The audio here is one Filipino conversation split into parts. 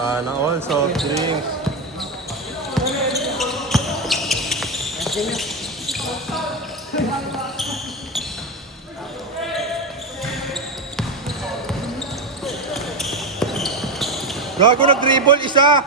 Sana all soft drinks. Gago, nag-dribble isa.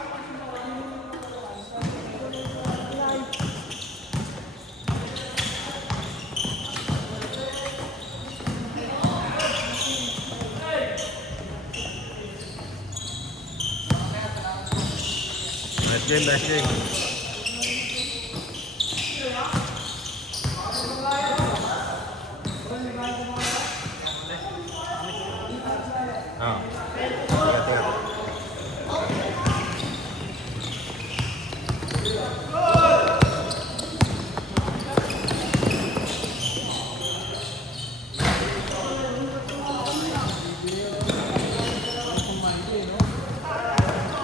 Nice game, nice game. Ah. Tingnan.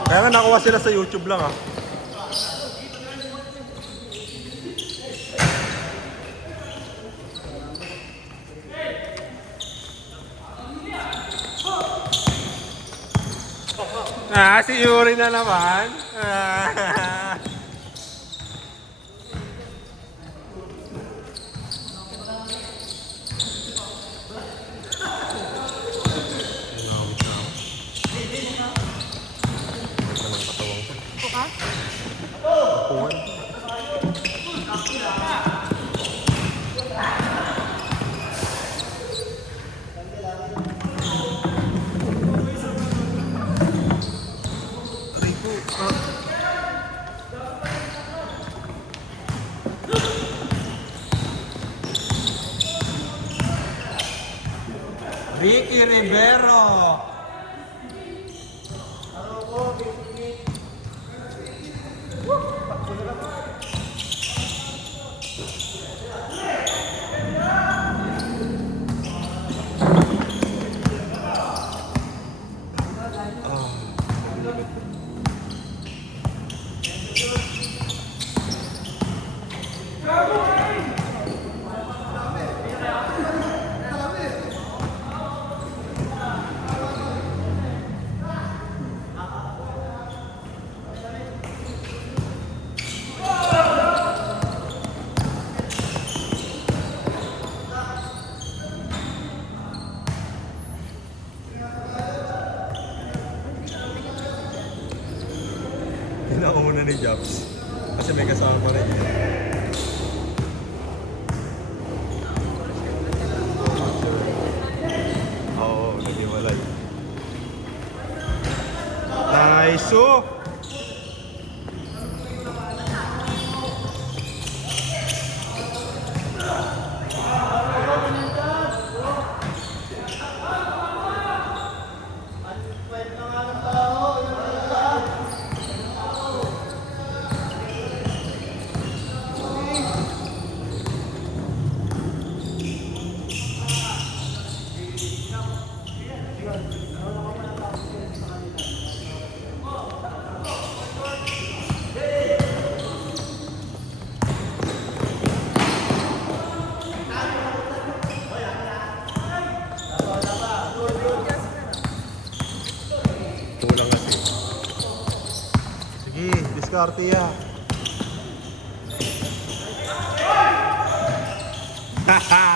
Kaya nga nakuha sila sa YouTube lang ah. Si Yuri na naman. Ricky Rivero. Inauna ni Jobs kasi may kasama pa rin yun. Oo, naghiwalay. Nice! Kulang kasi. Sige, diskarte ya. Haha.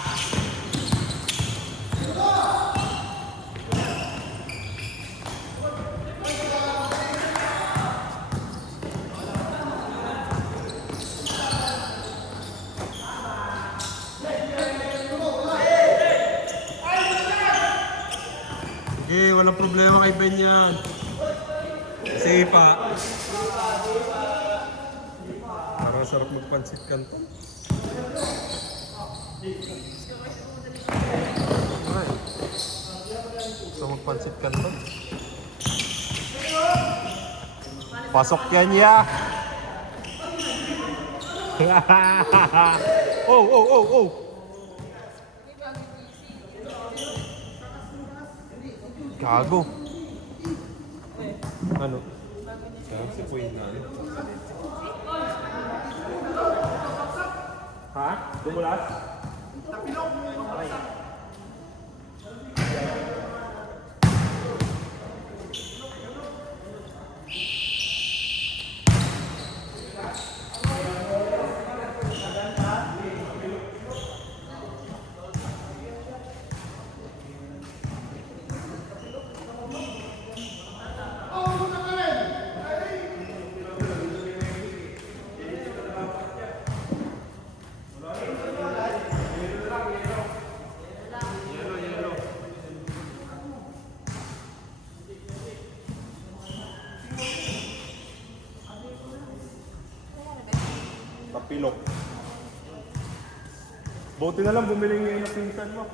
Sige, walang problema kay Ben yan. Sige pa. Parang sarap magpansit kanton. Ay. Gusto magpansit kanton. Pasok yan ya. Oh. Gago. Ano? Si Queen na. Ha? Dumulas? Tapilok! ilok. Buti na lang bumili ngayon na pinsan mo.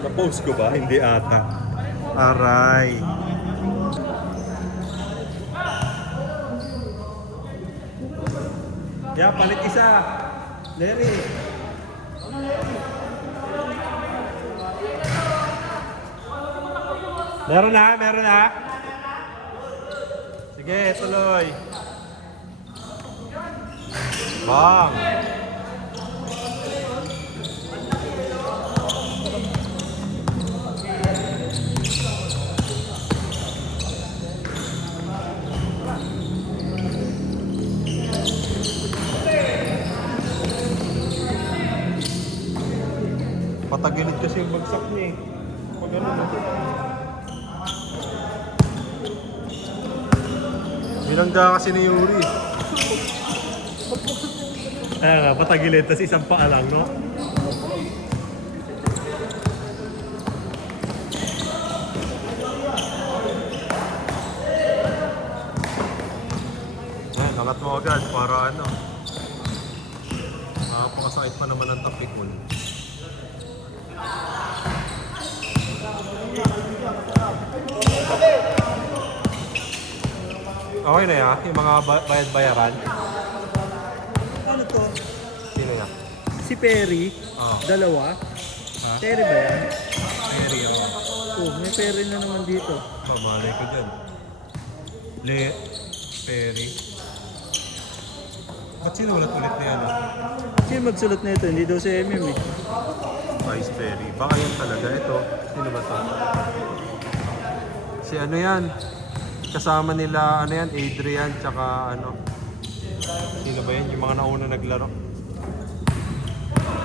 Na-post ko ba? Hindi ata. Aray. Yeah, palit isa. Larry. Meron na, meron na. Sige, tuloy. Bang. Patagilid kasi yung bagsak niya eh. Pag ano na. Binangga kasi ni Yuri. Ayan nga, patagilid. Tapos isang paa lang, no? Ayan, angat mo agad para ano. Makapakasakit pa naman ang tapikon. Okay na yan, yung mga bayad-bayaran. Ano to? Sino yan? Si Perry. Dalawa. Perry ba yan? Perry ako. Oh, may Perry na naman dito. Babalay ko dyan. Perry. Ba't sino ulit-ulit na yan? Sino magsulat na ito? Hindi daw si MM eh. Vice Perry. Baka yan talaga. Ito. Sino ba to? Si ano yan? Kasama nila, ano yan? Adrian, tsaka ano? Sino ba yan? Yung mga nauna naglaro.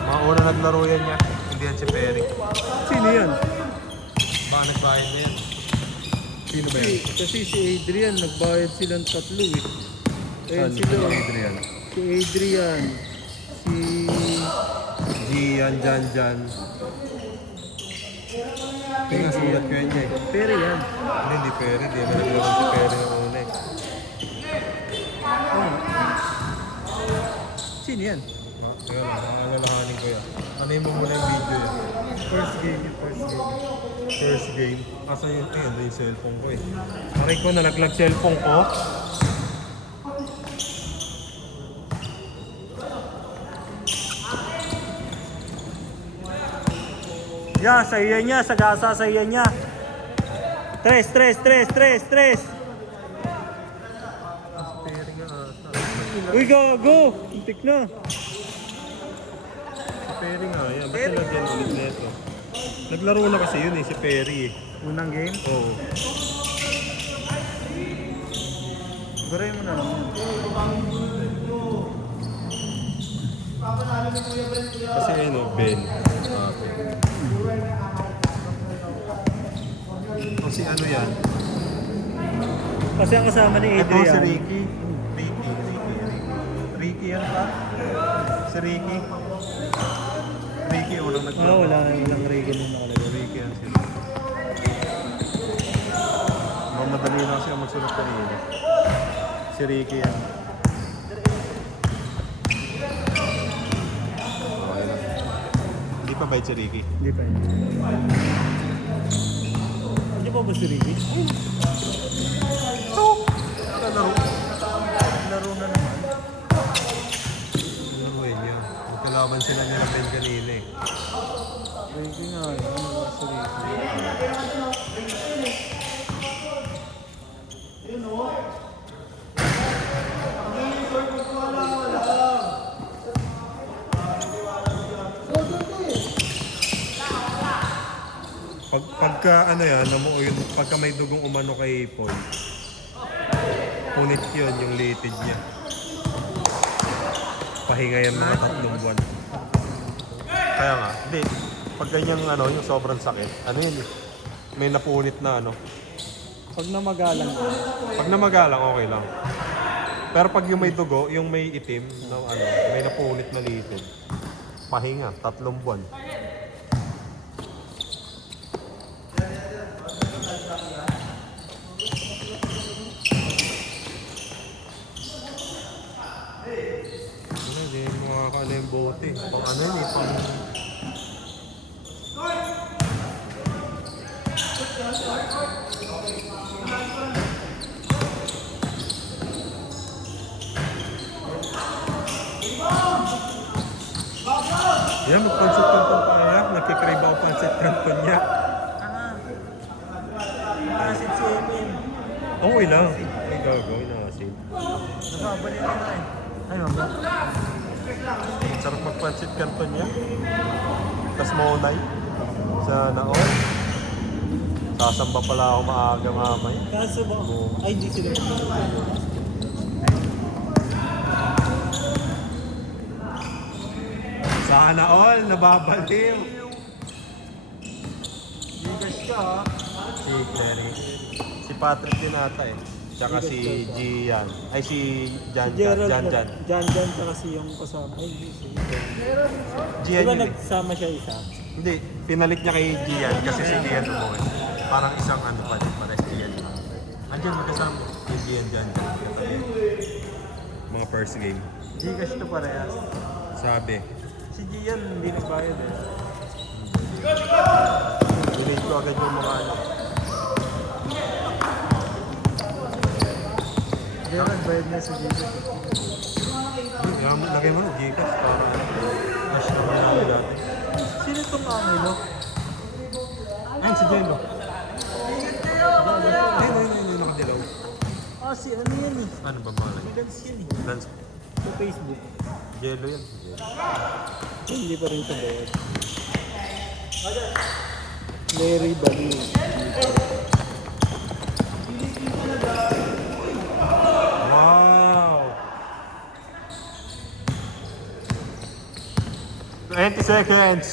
Mga una naglaro yan niya. Hindi yan si Perry. Sino yan? Baka nagbayad na yan. Sino ba yan? Kasi si Adrian, nagbayad silang tatlo eh. Ayan Saan sila. si Adrian? Si Adrian. Si... Gian, Jan. Pinasulat ko yan niya eh. Perry yan. Hindi Perry. Hindi naman naglaro si Perry na una eh. Oh. Sino yan? Kaya lang, nakalalahanin ko yan. Ano mo muna yung video yan? First game. First game. Asa yun? Ayun, yung cellphone ko eh. Aray ko, nalaglag cellphone ko. Ya, sa iya niya, sa gasa sa iya niya. Tres. Uy, gago! Untik na. Si Perry nga, yan. Ba't nilagyan ulit neto? Naglaro na kasi yun eh, si Perry eh. Unang game? Oo. Garay mo na naman. Kasi ano, Ben. si ano yan. Kasi ang kasama ni Ito si Adrian. Ricky. Ricky yan pa? Si Ricky. Ricky, walang nagplano. Walang Reagan yung nakalagay. Ricky yan si Ricky. Mamadali na siya magsunod kanina. Si Ricky yan. Okay lang. Hindi pa ba si Ricky? Hindi pa yun. Hindi pa ba si Ricky? Laro. Laro na naman. Laruin niya. Magkalaban sila nila Ben kanina eh. Ricky nga. Ano ba si Ricky? Pagka ano yan, namuo yun, pagka may dugong umano kay Paul, punit yun, yung litid niya. Pahinga yan mga 3 buwan. Kaya nga, hindi. Pag ganyang ano, yung sobrang sakit, ano yun eh, may napunit na ano. Pag namagalang ka. Pag namagalang, okay lang. Pero pag yung may dugo, yung may itim, na ano, may napunit na litid, pahinga, 3 buwan. Hindi mo makakala yung bote. Pang ano yun eh, pang... Yan, mag-pancit canton pa nga. Nagkikrave ako pancit canton niya. Asid si Emin. Okay lang. Ay, gagawin na asin. Nababalik na nga eh. Ay, mama. Sarap mag-pancit canton niya. Tapos maunay. Sa naon. Sasamba pala ako maaga mamay. Kaso ba? Ay, hindi sila. Sana all, nababaliw. Ligas ka ha. Si Clary. Si Patrick din ata eh. Tsaka si Gian. Ay si Jan. Jan, tsaka si yung kasama. Ay, hindi siya. Gian Di ba yun eh. nagsama siya isa? Hindi, pinalit niya kay Gian kasi si Gian umuwi. Parang isang ano pa din, pares Gian. Andiyan magkasama. Yung Gian. Mga first game. Ligas to parehas. Sabi. Si Gian hindi nagbayad eh. Donate ko agad yung mga ano. Hindi nagbayad na si Gian. Lagay mo ng Gcash para cash naman namin dati. Sino itong Angelo? Ayun, si Jello. Ayun, nakadilaw. Ah, si ano yan eh? Ano ba mga Si Lance yan eh. Lance, Sa Facebook. Jello yan. Si Jello. Hindi pa rin siya bayad. Larry Bali. Wow! 20 seconds!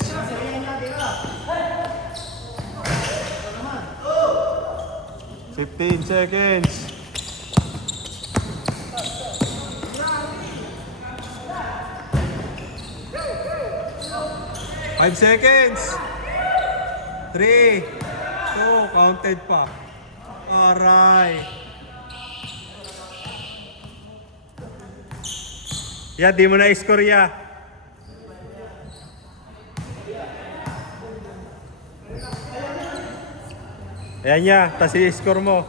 Fifteen seconds! 5 seconds! 3 2, counted pa. Aray! Di mo na score ya. Ayan ya, tas i-score mo.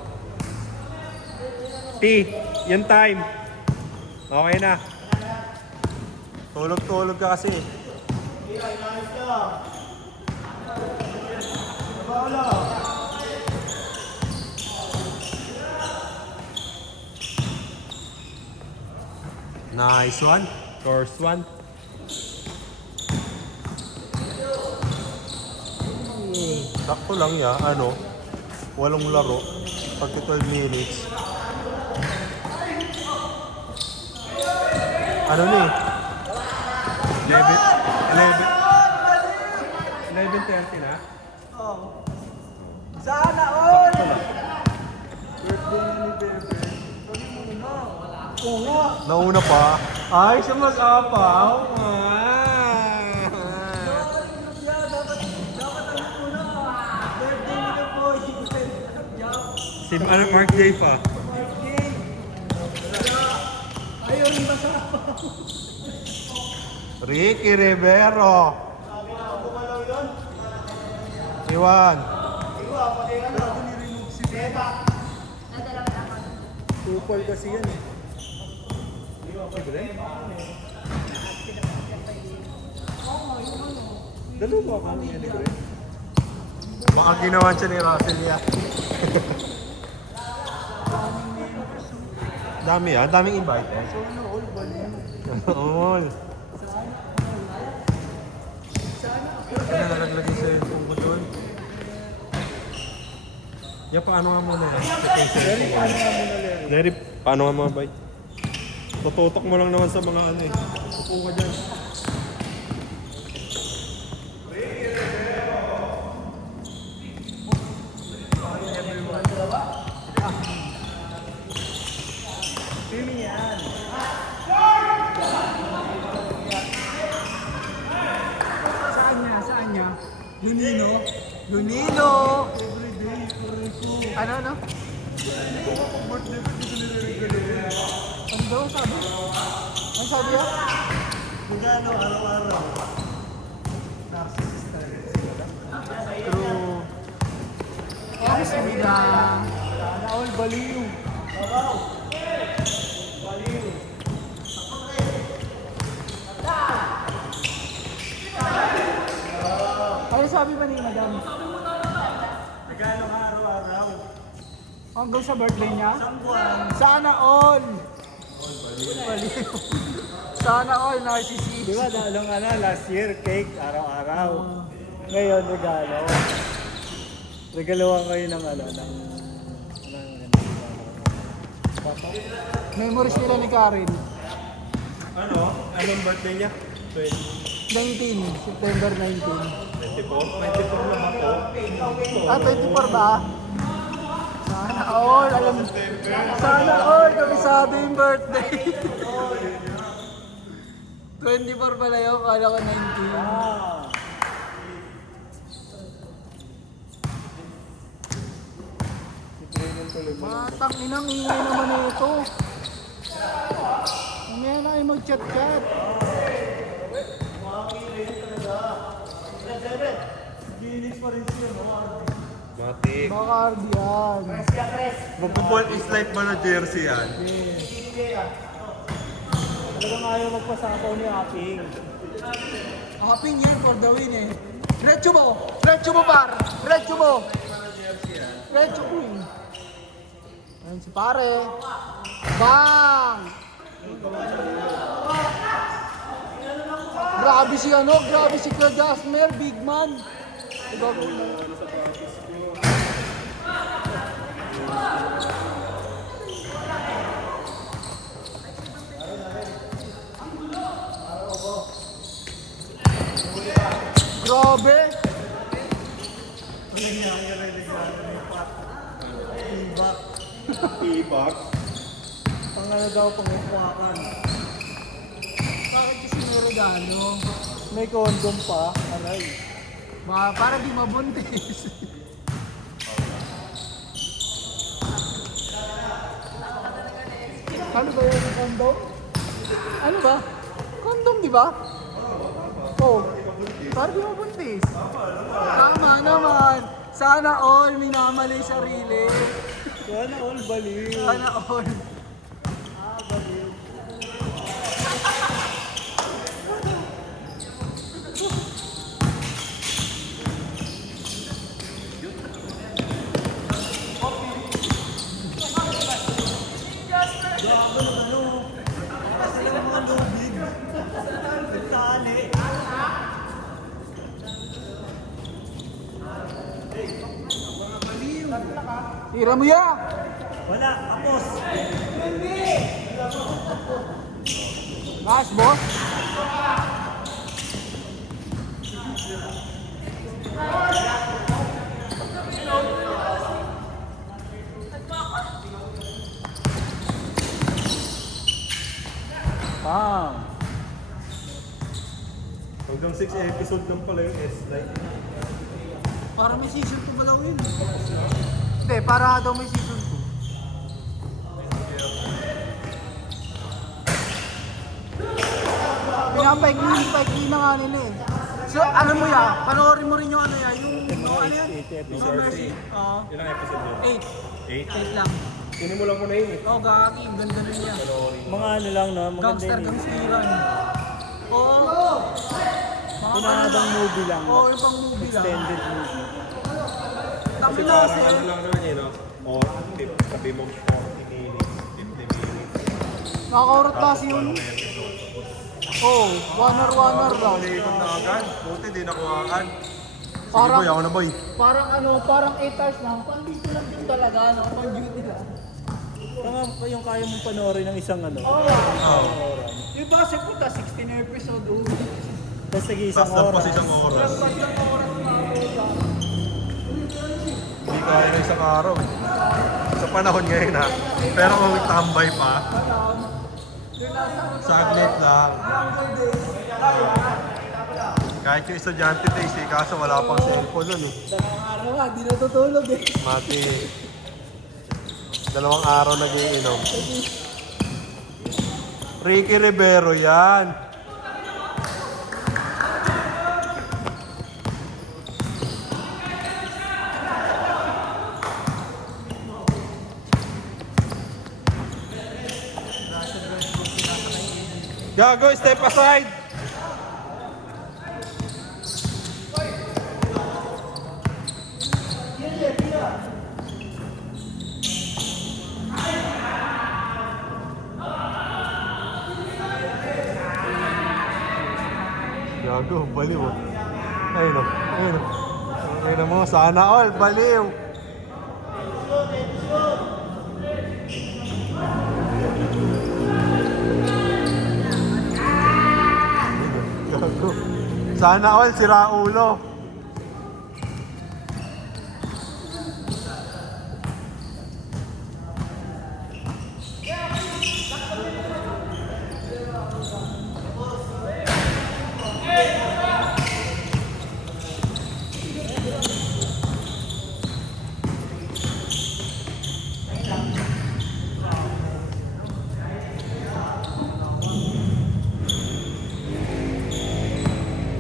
T, yung time. Okay na. Tulog-tulog ka kasi. Nice one. First one. Sakto lang ya, ano, walong laro, pagka 12 minutes. Ano ni? 11:30 na? Sana all! Oo nga. Nauna pa. Ay, siya mag-apaw. Birthday nila po. Hindi ko send. Si Mark J pa. Birthday. Ayaw rin basa pa. Ricky Rivero. Iwan. Tupol kasi yan eh. Dalawa ka niya ni Gre. Baka ginawa siya ni Russell niya. Dami ah, daming invited. All. Ano nalaglagay sa yung ko doon? Ya, paano nga muna yan? Larry, paano nga mga bay? Tututok mo lang naman sa mga ano eh. Upo ka dyan. Sino yan? Saan niya? Lunino? Lunino! Ano? Ano daw sabi? Ano sabi yan? Magano araw-araw? Narcissist na rin. True. Yes, Mida. All baliw. Baliw. Ano sabi ba ni Madam? Nagano ka araw-araw? Hanggang sa birthday niya? Sana all! Baliw. Sana all, narcissist. Di ba, dalong last year, cake, araw-araw. Ngayon, regalo. Regaluhan kayo ng Memories nila ni Karen. Ano? Anong birthday niya? 19, September 19. 24 na ba to? 24 ba? Sana all, alam mo. Sana all, kami sabi yung birthday. 24 pala yun, kala ko 19. Matang inang ingay naman ito. Mamaya na kayo mag-chat-chat. Matik. Baka ardiyan. Magpo-ball is life ba na jersey yan? Talagang ayaw magpasapaw ni Aping. Hopping here for the win eh. Retso mo! Retso mo par! Retso mo! Retso ko eh. Ayan si pare. Bang! Grabe si grabe si Claude Asmer, big man. Grabe! Ibak. Ang daw, pangukwakan. Bakit kasi niregalo? May condom pa, aray. Para di mabuntis. Ano ba yan? Condom? Ano ba? Condom, di ba? Oh, para di mabuntis. Tama naman. Sana all minamali sarili. Sana all baliw. Sana all. Tira mo ya! Wala, tapos. Nice, boss. Pang. Hanggang 6 episode lang pala yung S-Light. Para may season 2 ba daw yun? Hindi, para daw may season 2. Pinapaikli na nga nila eh. So, ano mo yan? Panoorin mo rin yung ano yan? Yung ano yan? 8 Yung episode. Mercy. Oo. Ilang episode yun? 8. 8? 8 lang. Sinimulan ko na yun eh. Oh, gagi. Ang ganda rin yan. Mga ano lang, no? Maganda Gangster, yun. gangsteran. Oo. Pinakadang movie lang. Oo, yung pang movie lang. Extended movie. Kami Kasi na parang kasi. ano lang naman yun, no? O, sabi mo 40 minutes, 50 minutes. Nakakaurot kasi yun. Oo, one-hour lang. Malikot na agad. Buti di nakuhaan. Sige Parang- boy, ako na boy. Parang ano, parang 8 hours lang. Pang-dito lang din talaga, no? Pang-duty lang. Tama yung kaya mong panoorin ng isang ano. Oo. Oo. Yung ba kasi puta, 16 episode. Oh. Tapos sige isang Tapos oras. isang oras. Tapos lang oras na ako. Hindi kaya na isang araw. Sa panahon ngayon ha. Pero kung tambay pa, saglit lang. Kahit yung estudyante days eh, kaso wala pang cellphone nun eh. Dalawang araw nga, di natutulog eh. Mati, 2 araw nagiinom. Ricky Rivero yan. Gago, step aside! Gago, baliw. Ayun o, ayun o. Ayun mo, sana all, baliw. Gago. Sana all, sira ulo.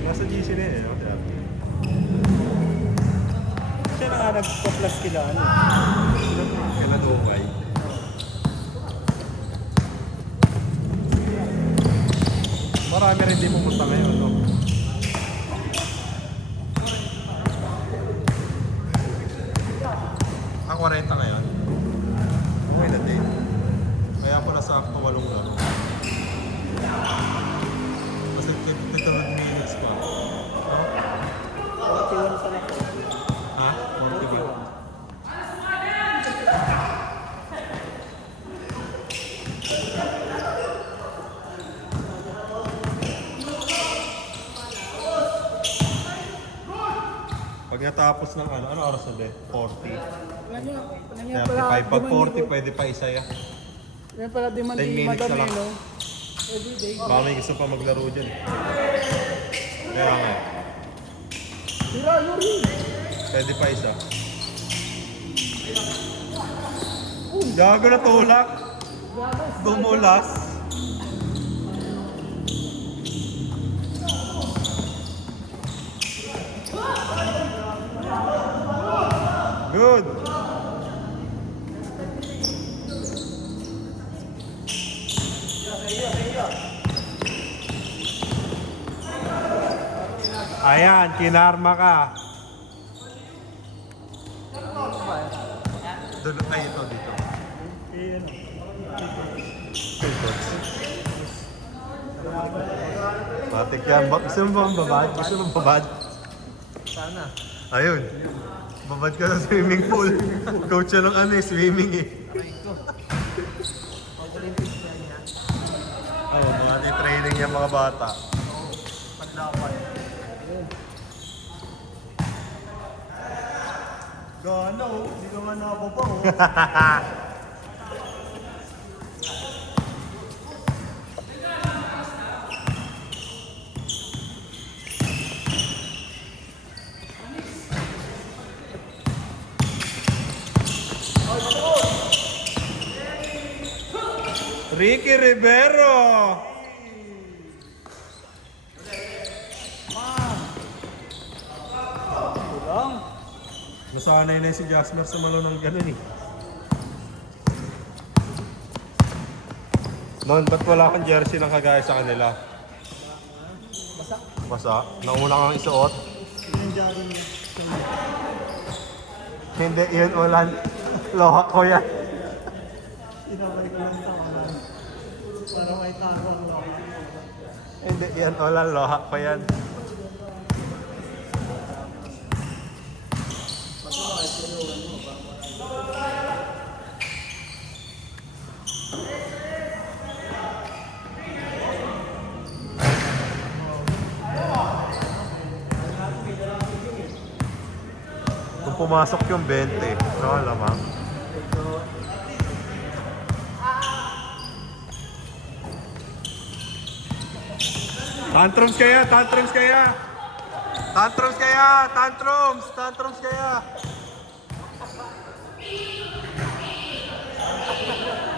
Nasa GC na yun, no? Siya na nga nagpa-plus kila ano. Kailan Dubai? Marami rin di pumunta ngayon, no? Ah, 40 ngayon? Okay na din. Kaya pala sakto 8 lang. Mas 53 minutes pa. 41 pa lang. Ha? 41. Pag natapos ng ano oras na ba? 40. Nangyay 35. Pag 40, pwede pa isa ya. Yan pala di man 10 di minutes na madami, lang. no? Everyday. Baka may gusto pa maglaro dyan. Kaya nga, Tira, Yuri! pwede pa isa. Gago na tulak. Dumulas. Good. Ayan, kinarma ka. Doon, ay ito dito. Eh, ano. Matik yan. Gusto mo ba ang babad? Gusto mo babad? Sana. Ayun. Babad ka sa swimming pool. Coach siya ng ano eh, swimming eh. Pag-Olympics yan niya. Oo, mga training yung mga bata. Paglapan. Gana oh, hindi ka nga nababa oh. Ricky Rivero! Kulang. Nasanay na si Jasmer sa malo ng ganun eh. Noon, ba't wala kang jersey ng kagaya sa kanila? Basa. Basa? Nauna kang isuot? Nandiyan rin yun. Hindi, yun ulan. Loha ko yan. Inaway ko lang tawanan. Para may tarong lang. Hindi, yan ulan. Loha ko yan. Kung pumasok yung 20, no, alamang. Tantrums kaya, tantrums kaya. Tantrums kaya, tantrums, tantrums kaya.